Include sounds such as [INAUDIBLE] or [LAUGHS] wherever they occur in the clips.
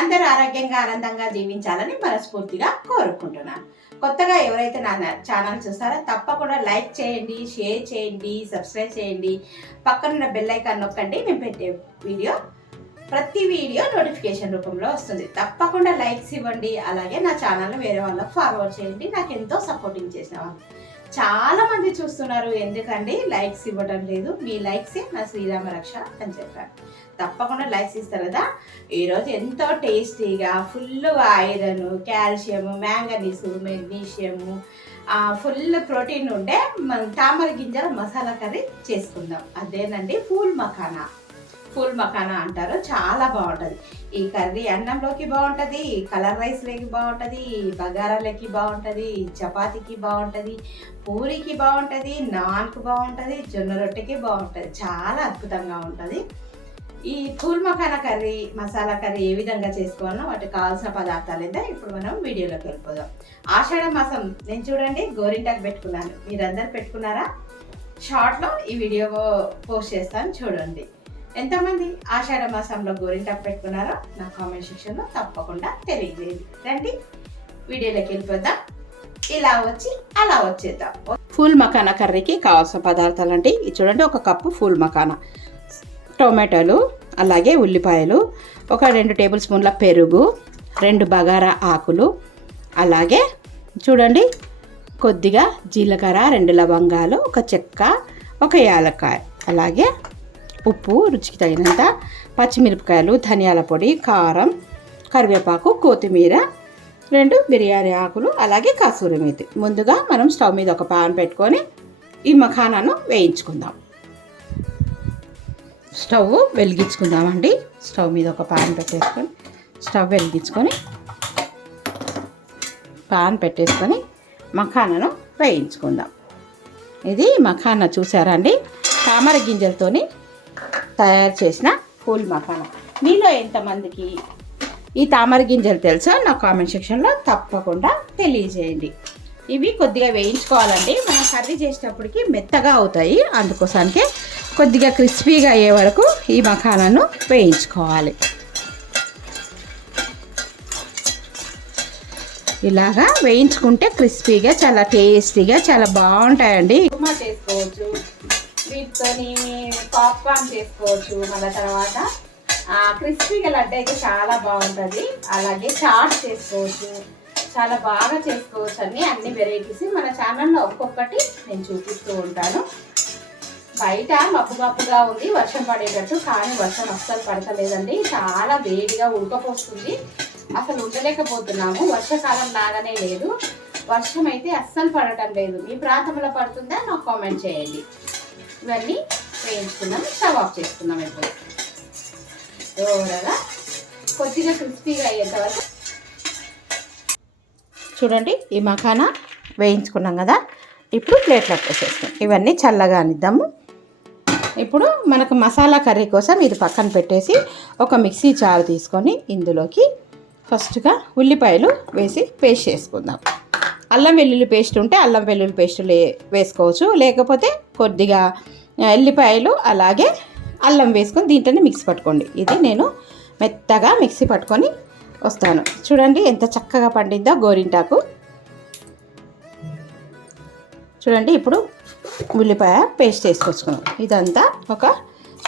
అందరూ ఆరోగ్యంగా ఆనందంగా జీవించాలని మనస్ఫూర్తిగా కోరుకుంటున్నాను. కొత్తగా ఎవరైతే నా ఛానల్ చూస్తారో తప్పకుండా లైక్ చేయండి షేర్ చేయండి సబ్స్క్రైబ్ చేయండి. పక్కనున్న బెల్ ఐకాన్ నొక్కండి మేము పెట్టే వీడియో ప్రతి వీడియో నోటిఫికేషన్ రూపంలో వస్తుంది. తప్పకుండా లైక్స్ ఇవ్వండి. అలాగే నా ఛానల్ వేరే వాళ్ళకి ఫార్వర్డ్ చేయండి. నాకు ఎంతో సపోర్టింగ్ చేసిన వాళ్ళు. చాలా మంది చూస్తున్నారు ఎందుకండి లైక్స్ ఇవ్వడం లేదు. మీ లైక్సే నా శ్రీరామ రక్ష అని చెప్పారు. తప్పకుండా లైక్స్ ఇస్తారు కదా. ఈరోజు ఎంతో టేస్టీగా ఫుల్గా iron calcium manganese magnesium full protein ఉండే తామర గింజల మసాలా కర్రీ చేసుకుందాం. అదేనండి ఫూల్ మఖానా. ఫుల్ మఖానా అంటారు చాలా బాగుంటుంది. ఈ కర్రీ అన్నంలోకి బాగుంటుంది కలర్ రైస్లోకి బాగుంటుంది బగారాలకి బాగుంటుంది చపాతీకి బాగుంటుంది పూరికి బాగుంటుంది నాన్కు బాగుంటుంది జొన్న రొట్టెకి బాగుంటుంది. చాలా అద్భుతంగా ఉంటుంది. ఈ full makhana curry masala curry ఏ విధంగా చేసుకోవాలో వాటికి కావాల్సిన పదార్థాలు అయితే ఇప్పుడు మనం వీడియోలోకి వెళ్ళిపోదాం. ఆషాఢ మాసం నేను చూడండి గోరింటాకు పెట్టుకున్నాను. మీరందరు పెట్టుకున్నారా? షార్ట్లో ఈ వీడియో పోస్ట్ చేస్తాను చూడండి. ఎంతమంది ఆషాఢ మాసంలో గోరింటాకు పెట్టుకున్నారో నా కామెంట్ సెక్షన్లో తప్పకుండా తెలియజేయండి. రండి వీడియోలోకి వెళ్ళిపోతాం ఇలా వచ్చి అలా వచ్చేద్దాం. ఫుల్ మకానా కర్రీకి కావాల్సిన పదార్థాలు అంటే ఇది చూడండి ఒక కప్పు ఫుల్ మకానా టొమాటోలు అలాగే ఉల్లిపాయలు ఒక రెండు టేబుల్ స్పూన్ల పెరుగు రెండు బగారా ఆకులు అలాగే చూడండి కొద్దిగా జీలకర్ర రెండు లవంగాలు ఒక చెక్క ఒక యాలక్కాయ అలాగే ఉప్పు రుచికి తగినంత పచ్చిమిరపకాయలు ధనియాల పొడి కారం కరివేపాకు కొత్తిమీర రెండు బిర్యానీ ఆకులు అలాగే కసూరి మేతి. ముందుగా మనం స్టవ్ మీద ఒక పాన్ పెట్టుకొని ఈ మఖానాను వేయించుకుందాం. స్టవ్ వెలిగించుకుందామండి. స్టవ్ మీద ఒక పాన్ పెట్టేసుకొని స్టవ్ వెలిగించుకొని పాన్ పెట్టేసుకొని మఖానాను వేయించుకుందాం. ఇది మఖానా చూసారా అండి? తామర గింజలతోని తయారు చేసిన పూల్ మఖానా మీలో ఎంతమందికి ఈ తామర గింజలు తెలుసా? నా కామెంట్ సెక్షన్లో తప్పకుండా తెలియజేయండి. ఇవి కొద్దిగా వేయించుకోవాలండి. మనం కర్రీ చేసేటప్పటికి మెత్తగా అవుతాయి. అందుకోసానికి కొద్దిగా క్రిస్పీగా అయ్యే వరకు ఈ మఖానాను వేయించుకోవాలి. ఇలాగా వేయించుకుంటే క్రిస్పీగా చాలా టేస్టీగా చాలా బాగుంటాయండి. ఉప్మా చేసుకోవచ్చు. వీటితోని పాప్కార్న్ చేసుకోవచ్చు మళ్ళీ తర్వాత. క్రిస్పీగా లడ్డు అయితే చాలా బాగుంటుంది. అలాగే చాట్ చేసుకోవచ్చు. చాలా బాగా చేసుకోవచ్చు అన్ని అన్ని వెరైటీస్. మన ఛానల్లో ఒక్కొక్కటి నేను చూపిస్తూ ఉంటాను. బయట మబ్బు మబ్బుగా ఉంది వర్షం పడేటట్టు కానీ వర్షం అస్సలు పడతలేదండి. చాలా వేడిగా ఉడకపోస్తుంది. అసలు ఉండలేకపోతున్నాము. వర్షాకాలం లాగానే లేదు. వర్షం అయితే అస్సలు పడటం లేదు. మీ ప్రాంతంలో పడుతుందా? నాకు కామెంట్ చేయండి. ఇవన్నీ వేయించుకుందాం స్టవ్ ఆఫ్ చేసుకుందాం ఇప్పుడు. దూరగా కొద్దిగా క్రిస్పీగా అయ్యేంత వరకు చూడండి ఈ మఖానా వేయించుకున్నాం కదా. ఇప్పుడు ప్లేట్లోకి వేసేస్తాం ఇవన్నీ చల్లగా అనిద్దాము. ఇప్పుడు మనకు మసాలా కర్రీ కోసం ఇది పక్కన పెట్టేసి ఒక మిక్సీ జార్ తీసుకొని ఇందులోకి ఫస్ట్గా ఉల్లిపాయలు వేసి పేస్ట్ చేసుకుందాం. అల్లం వెల్లుల్లి పేస్ట్ ఉంటే అల్లం వెల్లుల్లి పేస్ట్ లే వేసుకోవచ్చు. లేకపోతే కొద్దిగా ఎల్లిపాయలు అలాగే అల్లం వేసుకొని దీంట్లోనే మిక్సీ పట్టుకోండి. ఇది నేను మెత్తగా మిక్సీ పట్టుకొని వస్తాను. చూడండి ఎంత చక్కగా పండిందో గోరింటాకు. చూడండి ఇప్పుడు ఉల్లిపాయ పేస్ట్ వేసుకొచ్చుకున్నాం. ఇదంతా ఒక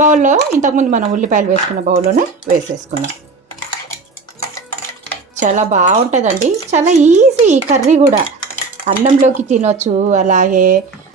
బౌల్లో ఇంతకుముందు మనం ఉల్లిపాయలు వేసుకున్న బౌల్లోనే వేసేసుకున్నాం. చాలా బాగుంటుందండి. చాలా ఈజీ ఈ కర్రీ కూడా. అన్నంలోకి తినొచ్చు అలాగే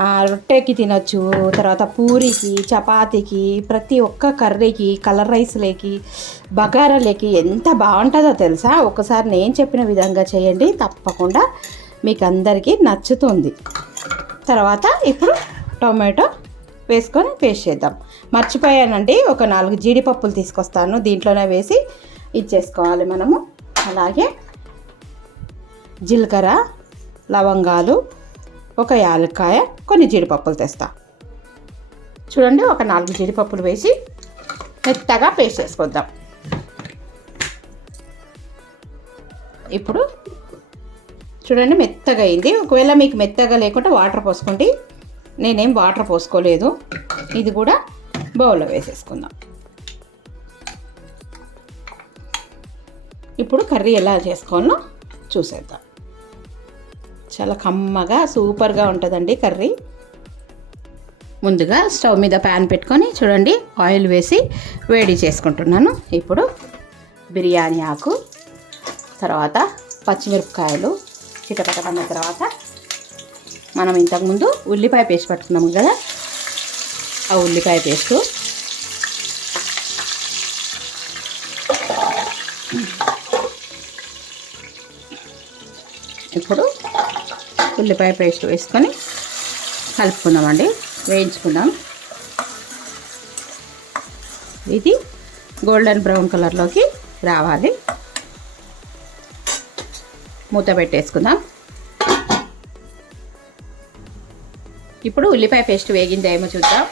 రొట్టెకి తినొచ్చు తర్వాత పూరికి చపాతీకి ప్రతి ఒక్క కర్రీకి కలర్ రైస్లేకి బగారాలేకి ఎంత బాగుంటుందో తెలుసా? ఒకసారి నేను చెప్పిన విధంగా చేయండి తప్పకుండా మీకు అందరికీ నచ్చుతుంది. తర్వాత ఇప్పుడు టొమాటో వేసుకొని పేస్ట్ చేద్దాం. మర్చిపోయానండి ఒక నాలుగు జీడిపప్పులు తీసుకొస్తాను దీంట్లోనే వేసి ఇచ్చేసుకోవాలి మనము. అలాగే జీలకర్ర లవంగాలు ఒక యాలక్కాయ కొన్ని జీడిపప్పులు తెస్తా. చూడండి ఒక నాలుగు జీడిపప్పులు వేసి మెత్తగా పేస్ట్ చేసుకొద్దాం ఇప్పుడు చూడండి మెత్తగా అయింది. ఒకవేళ మీకు మెత్తగా లేకుండా వాటర్ పోసుకోండి. నేనేం వాటర్ పోసుకోలేదు. ఇది కూడా బౌల్లో వేసేసుకుందాం. ఇప్పుడు కర్రీ ఎలా చేసుకోవాలో చూసేద్దాం. చాలా కమ్మగా సూపర్గా ఉంటుందండి కర్రీ. ముందుగా స్టవ్ మీద ప్యాన్ పెట్టుకొని చూడండి ఆయిల్ వేసి వేడి చేసుకుంటున్నాను. ఇప్పుడు బిర్యానీ ఆకు తర్వాత పచ్చిమిరపకాయలు చిటపటమన్న తర్వాత మనం ఇంతకుముందు ఉల్లిపాయ పేస్ట్ పట్టుకున్నాము కదా ఆ ఉల్లిపాయ పేస్టు. ఇప్పుడు ఉల్లిపాయ పేస్ట్ వేసుకొని కలుపుకుందామండి. వేయించుకుందాం. ఇది గోల్డెన్ బ్రౌన్ కలర్లోకి రావాలి. మూత పెట్టేసుకుందాం. ఇప్పుడు ఉల్లిపాయ పేస్ట్ వేగిందేమో చూద్దాం.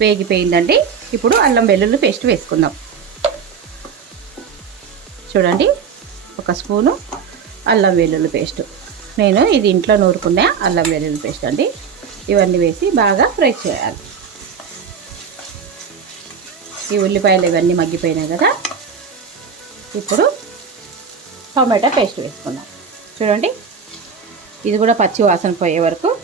వేగిపోయిందండి. ఇప్పుడు అల్లం వెల్లుల్లి పేస్ట్ వేసుకుందాం. చూడండి. ఒక స్పూను అల్లం వెల్లుల్లి పేస్ట్. నేను ఇది ఇంట్లో నూరుకునే అల్లం వెల్లుల్లి పేస్ట్ అండి. ఇవన్నీ వేసి బాగా ఫ్రై చేయాలి. ఈ ఉల్లిపాయలు ఇవన్నీ మగ్గిపోయినాయి కదా. ఇప్పుడు టమాటా పేస్ట్ వేసుకుందాం. చూడండి ఇది కూడా పచ్చి వాసన పోయే వరకు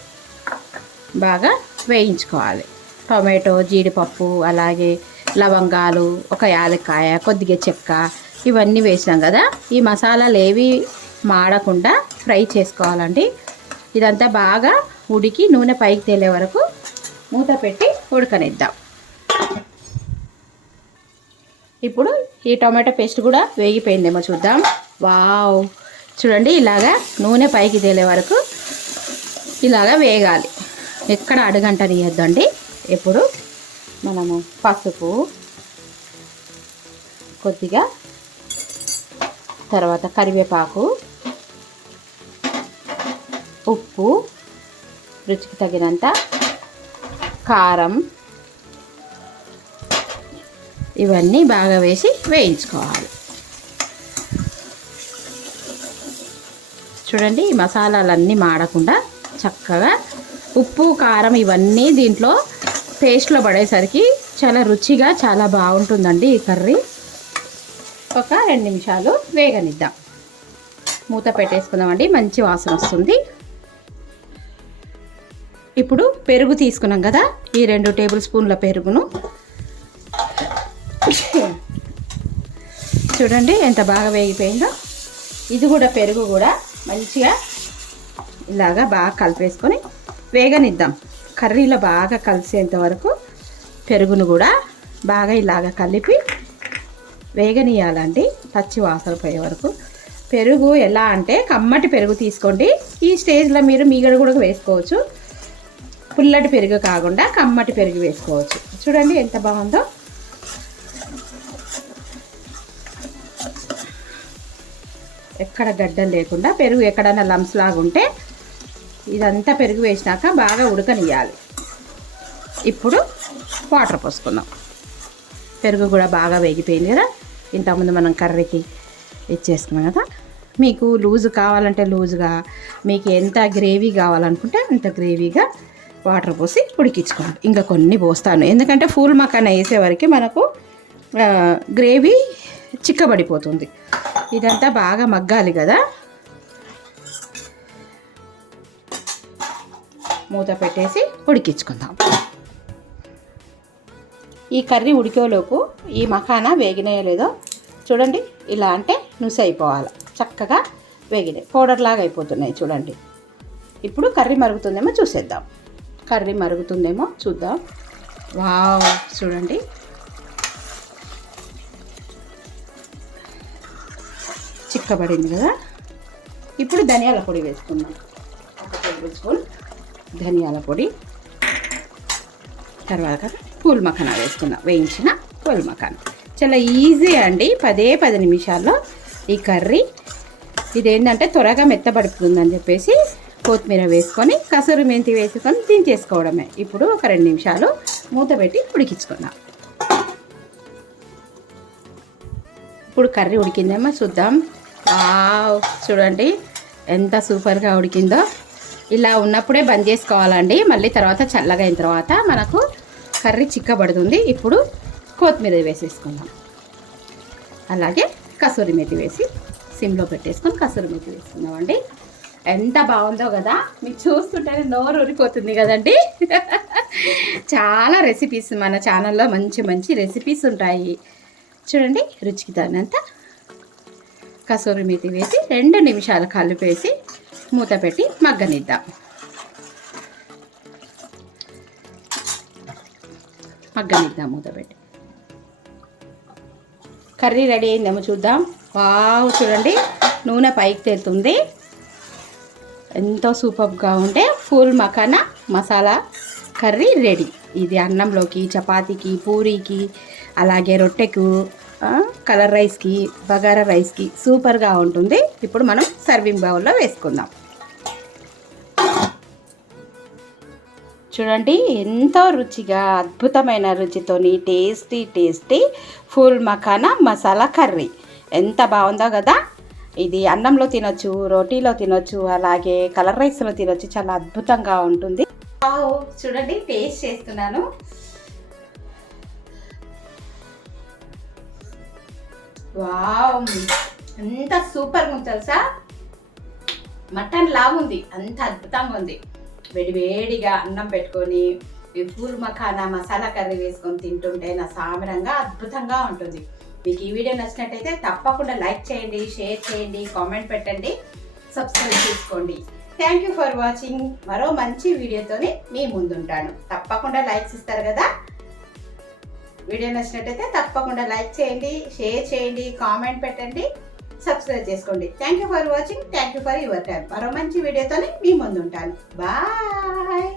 బాగా వేయించుకోవాలి. టొమాటో జీడిపప్పు అలాగే లవంగాలు ఒక యాలక్కాయ కొద్దిగా చెక్క ఇవన్నీ వేసినాం కదా. ఈ మసాలాలు ఏవి మాడకుండా ఫ్రై చేసుకోవాలండి. ఇదంతా బాగా ఉడికి నూనె పైకి తేలే వరకు మూత పెట్టి ఉడకనిద్దాం. ఇప్పుడు ఈ టొమాటో పేస్ట్ కూడా వేగిపోయిందేమో చూద్దాం. వావ్! చూడండి ఇలాగా నూనె పైకి తేలే వరకు ఇలాగా వేగాలి. ఎక్కడ అడుగంటనియద్దండి. ఇప్పుడు మనము పసుపు కొద్దిగా తర్వాత కరివేపాకు ఉప్పు రుచికి తగినంత కారం ఇవన్నీ బాగా వేసి వేయించుకోవాలి. చూడండి ఈ మసాలాలన్నీ మాడకుండా చక్కగా ఉప్పు కారం ఇవన్నీ దీంట్లో పేస్ట్లో పడేసరికి చాలా రుచిగా చాలా బాగుంటుందండి ఈ కర్రీ. ఒక రెండు నిమిషాలు వేగనిద్దాం. మూత పెట్టేసుకుందామండి మంచి వాసన వస్తుంది. ఇప్పుడు పెరుగు తీసుకున్నాం కదా ఈ రెండు టేబుల్ స్పూన్ల పెరుగును. చూడండి ఎంత బాగా వేగిపోయిందో. ఇది కూడా పెరుగు కూడా మంచిగా ఇలాగా బాగా కలిపేసుకొని వేగనిద్దాం. కర్రీలో బాగా కలిసేంత వరకు పెరుగును కూడా బాగా ఇలాగ కలిపి వేగనీయాలండి పచ్చి వాసన పోయే వరకు. పెరుగు ఎలా అంటే కమ్మటి పెరుగు తీసుకోండి. ఈ స్టేజ్లో మీరు మీగడ కూడా వేసుకోవచ్చు. పుల్లటి పెరుగు కాకుండా కమ్మటి పెరుగు వేసుకోవచ్చు. చూడండి ఎంత బాగుందో. ఎక్కడ గడ్డ లేకుండా పెరుగు ఎక్కడైనా లంప్స్ లాగా ఉంటే ఇదంతా పెరుగు వేసినాక బాగా ఉడకనియాలి ఇప్పుడు వాటర్ పోసుకుందాం. పెరుగు కూడా బాగా వేగిపోయింది కదా? ఇంతకుముందు మనం కర్రీకి ఇచ్చేసుకున్నాం కదా? మీకు లూజు కావాలంటే లూజుగా మీకు ఎంత గ్రేవీ కావాలనుకుంటే అంత గ్రేవీగా వాటర్ పోసి ఉడికించుకోండి. ఇంకా కొన్ని పోస్తాను. ఎందుకంటే ఫూల్ మకాన వేసేవరకు మనకు గ్రేవీ చిక్కబడిపోతుంది. ఇదంతా బాగా మగ్గాలి కదా? మూత పెట్టేసి ఉడికించుకుందాం. ఈ కర్రీ ఉడికేలోపు ఈ మఖానా వేగినాయో లేదో చూడండి ఇలా అంటే నుసి అయిపోవాలి చక్కగా వేగినాయి. పౌడర్లాగా అయిపోతున్నాయి చూడండి. ఇప్పుడు కర్రీ మరుగుతుందేమో చూసేద్దాం. కర్రీ మరుగుతుందేమో చూద్దాం. వావ్ చూడండి. చిక్కబడింది కదా. ఇప్పుడు ధనియాల పొడి వేసుకుందాం. ఒక టేబుల్ స్పూన్. ధనియాల పొడి తర్వాత పూల్ మఖానా వేసుకుందాం వేయించిన పూల్ మఖానా. చాలా ఈజీ అండి. పదే పది నిమిషాల్లో ఈ కర్రీ. ఇదేంటంటే త్వరగా మెత్తబడుతుందని చెప్పేసి కొత్తిమీర వేసుకొని కసూరి మెంతి వేసుకొని దించేసుకోవడమే. ఇప్పుడు ఒక రెండు నిమిషాలు మూత పెట్టి ఉడికించుకుందాం. ఇప్పుడు కర్రీ ఉడికిందేమో చూద్దాం. చూడండి ఎంత సూపర్గా ఉడికిందో. ఇలా ఉన్నప్పుడే బంద్ చేసుకోవాలండి. మళ్ళీ తర్వాత చల్లగా అయిన తర్వాత మనకు కర్రీ చిక్కబడుతుంది. ఇప్పుడు కొత్తిమీర వేసేసుకుందాం. అలాగే కసూరి మెతి వేసి సిమ్లో పెట్టేసుకొని కసూరి మెతి వేసుకుందామండి. ఎంత బాగుందో కదా. మీకు చూస్తుంటేనే నోరు ఊరిపోతుంది కదండి. [LAUGHS] చాలా రెసిపీస్ మన ఛానల్లో మంచి మంచి రెసిపీస్ ఉంటాయి. చూడండి రుచికి తగినంత కసూరి మెతి వేసి రెండు నిమిషాలు కలిపేసి మూత పెట్టి మగ్గనిద్దాం. మగ్గనిద్దాం మూత పెట్టి. కర్రీ రెడీ అయిందేమో చూద్దాం. వావ్ చూడండి. నూనె పైకి తేలుతుంది. ఎంతో సూపర్గా ఉంటే full makhana masala curry ready. ఇది అన్నంలోకి చపాతీకి పూరీకి అలాగే రొట్టెకు కలర్ రైస్కి బగారా రైస్కి సూపర్గా ఉంటుంది. ఇప్పుడు మనం సర్వింగ్ బౌల్లో వేసుకుందాం. చూడండి ఎంతో రుచిగా అద్భుతమైన రుచితోని tasty tasty full makhana masala curry. ఎంత బాగుందో కదా? ఇది అన్నంలో తినొచ్చు రోటీలో తినొచ్చు అలాగే కలర్ రైస్లో తినొచ్చు చాలా అద్భుతంగా ఉంటుంది. చూడండి టేస్ట్ చేస్తున్నాను. వావ్ ఎంత సూపర్గా ఉంది తెలుసా? మటన్ లాగుంది అంత అద్భుతంగా ఉంది. వేడి వేడిగా అన్నం పెట్టుకొని పూల్ మఖానా మసాలా కర్రీ వేసుకొని తింటుంటే నా సామరంగా అద్భుతంగా ఉంటుంది. మీకు ఈ వీడియో నచ్చినట్టయితే తప్పకుండా లైక్ చేయండి షేర్ చేయండి కామెంట్ పెట్టండి సబ్స్క్రైబ్ చేసుకోండి. థ్యాంక్ యూ ఫర్ వాచింగ్ మరో మంచి వీడియోతోనే మీ ముందుంటాను. తప్పకుండా లైక్స్ ఇస్తారు కదా? వీడియో నచ్చినట్టయితే తప్పకుండా లైక్ చేయండి షేర్ చేయండి కామెంట్ పెట్టండి సబ్స్క్రైబ్ చేసుకోండి. Thank you for watching thank you for your time మరో మంచి వీడియోతోనే మీ ముందుంటాను. బాయ్